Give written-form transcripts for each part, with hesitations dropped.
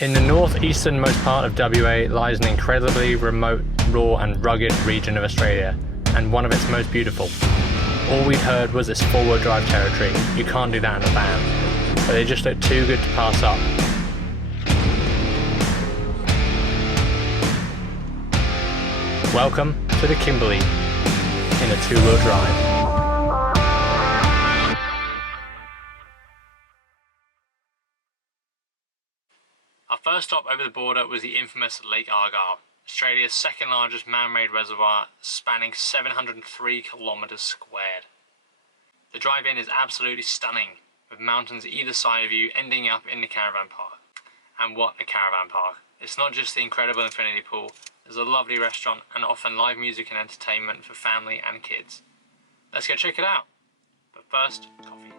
In the northeasternmost part of WA lies an incredibly remote, raw and rugged region of Australia, and one of its most beautiful. All we heard was its four-wheel drive territory. You can't do that in a van, but they just look too good to pass up. Welcome to the Kimberley in a two-wheel drive. Our first stop over the border was the infamous Lake Argyll, Australia's second largest man-made reservoir, spanning 703 kilometres squared. The drive-in is absolutely stunning, with mountains either side of you ending up in the caravan park. And what a caravan park! It's not just the incredible infinity pool, there's a lovely restaurant and often live music and entertainment for family and kids. Let's go check it out. But first, coffee.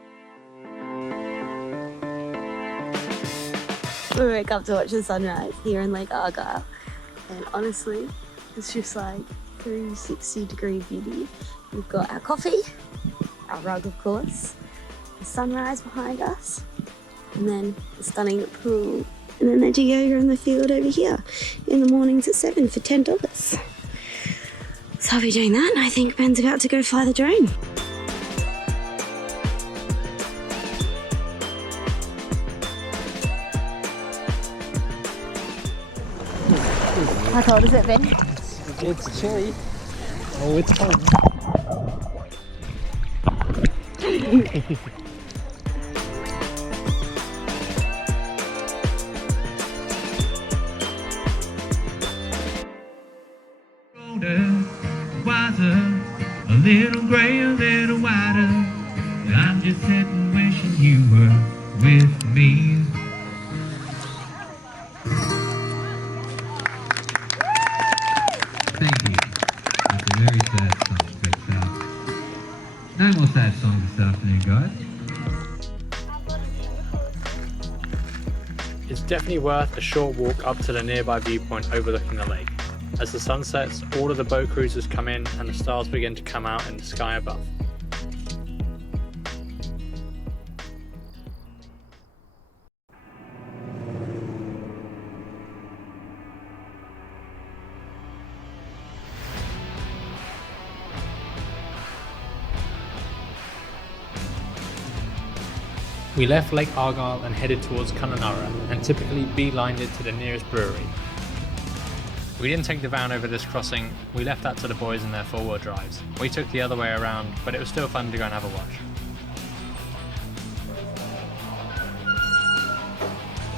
We wake up to watch the sunrise here in Lake Argyll, and honestly it's just like 360-degree beauty. We've got our coffee, our rug of course, the sunrise behind us, and then the stunning pool, and then they do yoga in the field over here in the mornings at 7 for $10. So I'll be doing that, and I think Ben's about to go fly the drone. How cold is it, Ben? It's chilly. Oh, it's cold. Older, wiser, a little gray, a little whiter. I'm just sitting wishing you were with me. Thank you. That's a very sad song, but no more sad songs this afternoon, guys. It's definitely worth a short walk up to the nearby viewpoint overlooking the lake. As the sun sets, all of the boat cruisers come in and the stars begin to come out in the sky above. We left Lake Argyll and headed towards Kununurra and typically beelined it to the nearest brewery. We didn't take the van over this crossing, we left that to the boys in their four-wheel drives. We took the other way around, but it was still fun to go and have a watch.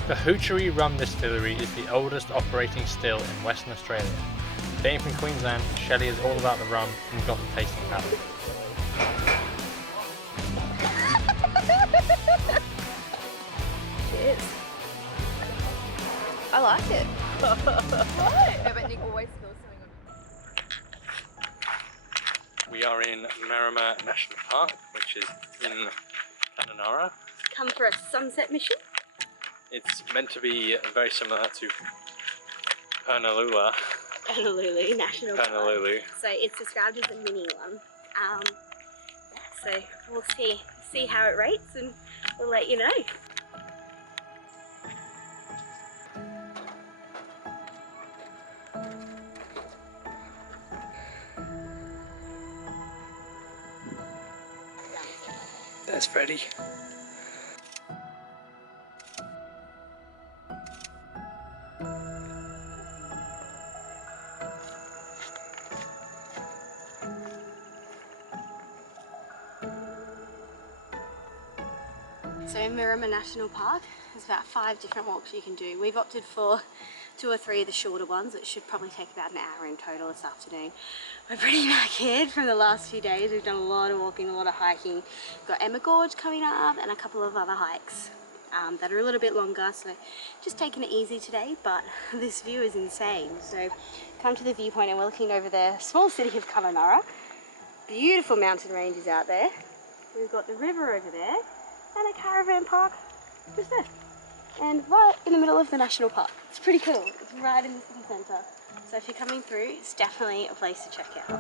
The Hoochery Rum Distillery is the oldest operating still in Western Australia. Being from Queensland, Shelley is all about the rum and got the tasting palate. Cheers. I like it. I bet Nick always spills something on. We are in Marama National Park, which is in Kununurra. Come for a sunset mission? It's meant to be very similar to Pernalula. Pernalulu National Park. Pernalulu. So it's described as a mini one. So we'll see how it rates, and we'll let you know. There's Freddie. So in Marama National Park, there's about 5 different walks you can do. We've opted for 2 or 3 of the shorter ones, which should probably take about an hour in total this afternoon. We're pretty knackered from the last few days. We've done a lot of walking, a lot of hiking. We've got Emma Gorge coming up and a couple of other hikes that are a little bit longer, so just taking it easy today, but this view is insane. So come to the viewpoint and we're looking over the small city of Kununurra. Beautiful mountain ranges out there. We've got the river over there and a caravan park just there. And right in the middle of the national park. It's pretty cool. It's right in the city centre. So if you're coming through, it's definitely a place to check out.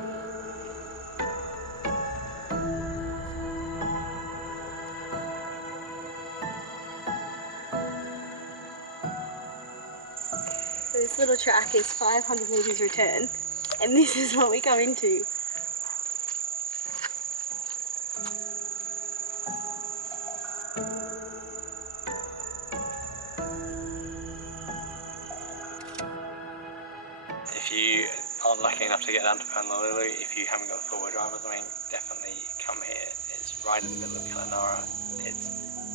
this little track is 500 metres return, and this is what we go into. If you aren't lucky enough to get down to Honolulu, if you haven't got a four-wheel drive, I mean, definitely come here. It's right in the middle of Kalanara. It's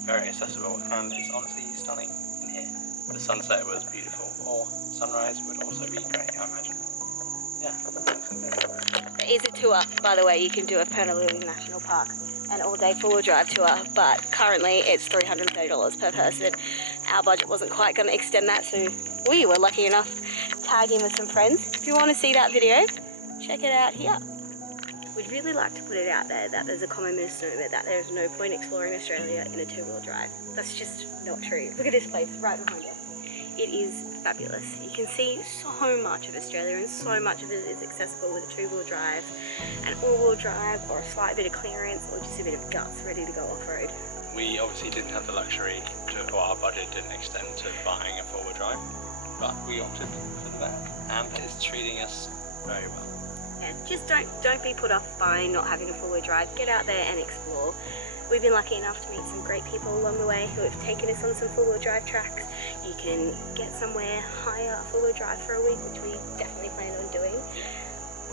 very accessible and it's honestly stunning in here. The sunset was beautiful, or sunrise would also be great, I imagine. Yeah. There is a tour, by the way, you can do at Honolulu National Park, an all-day four-wheel drive tour, but currently it's $330 per person. Our budget wasn't quite going to extend that, so we were lucky enough to tag in with some friends. If you want to see that video, check it out here. We'd really like to put it out there that there's a common misnomer that there's no point exploring Australia in a two-wheel drive. That's just not true. Look at this place right behind us. It is fabulous. You can see so much of Australia, and so much of it is accessible with a two-wheel drive, an all-wheel drive, or a slight bit of clearance, or just a bit of guts ready to go off-road. We obviously didn't have the luxury to, or our budget didn't extend to buying a four-wheel drive, but we opted for the van, and it's treating us very well. Yeah, just don't be put off by not having a four-wheel drive. Get out there and explore. We've been lucky enough to meet some great people along the way who have taken us on some four-wheel drive tracks. You can get somewhere, hire a four-wheel drive for a week, which we definitely plan on doing.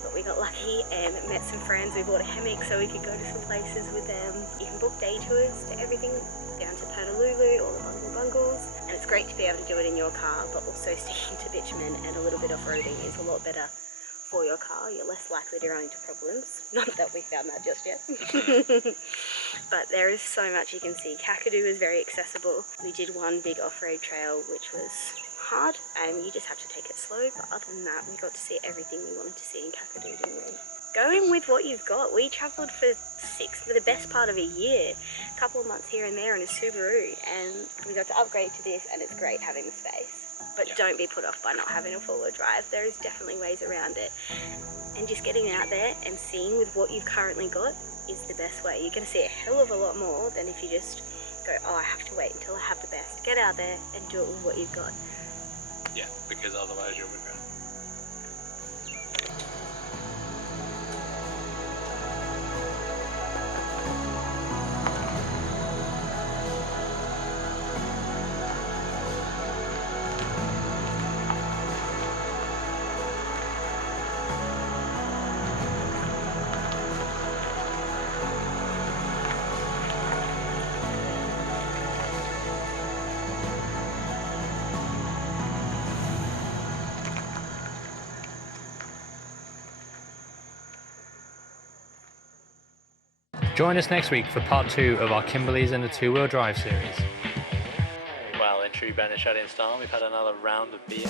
But we got lucky and met some friends. We bought a hammock so we could go to some places with them. You can book day tours to everything, down to Honolulu, all the bungles. And it's great to be able to do it in your car, but also sticking to bitumen and a little bit of roading is a lot better for your car. You're less likely to run into problems. Not that we found that just yet. But there is so much you can see. Kakadu is very accessible. We did one big off-road trail which was hard and you just have to take it slow, but other than that we got to see everything we wanted to see in Kakadu, didn't we? Going with what you've got. We travelled for the best part of a year, a couple of months here and there in a Subaru, and we got to upgrade to this, and it's great having the space. But don't be put off by not having a four-wheel drive. There is definitely ways around it. And just getting out there and seeing with what you've currently got is the best way. You're going to see a hell of a lot more than if you just go, oh, I have to wait until I have the best. Get out there and do it with what you've got. Yeah, because otherwise you'll regret it. Join us next week for part 2 of our Kimberleys and the two-wheel drive series. Well, in true Ben and Shelley style, we've had another round of beer.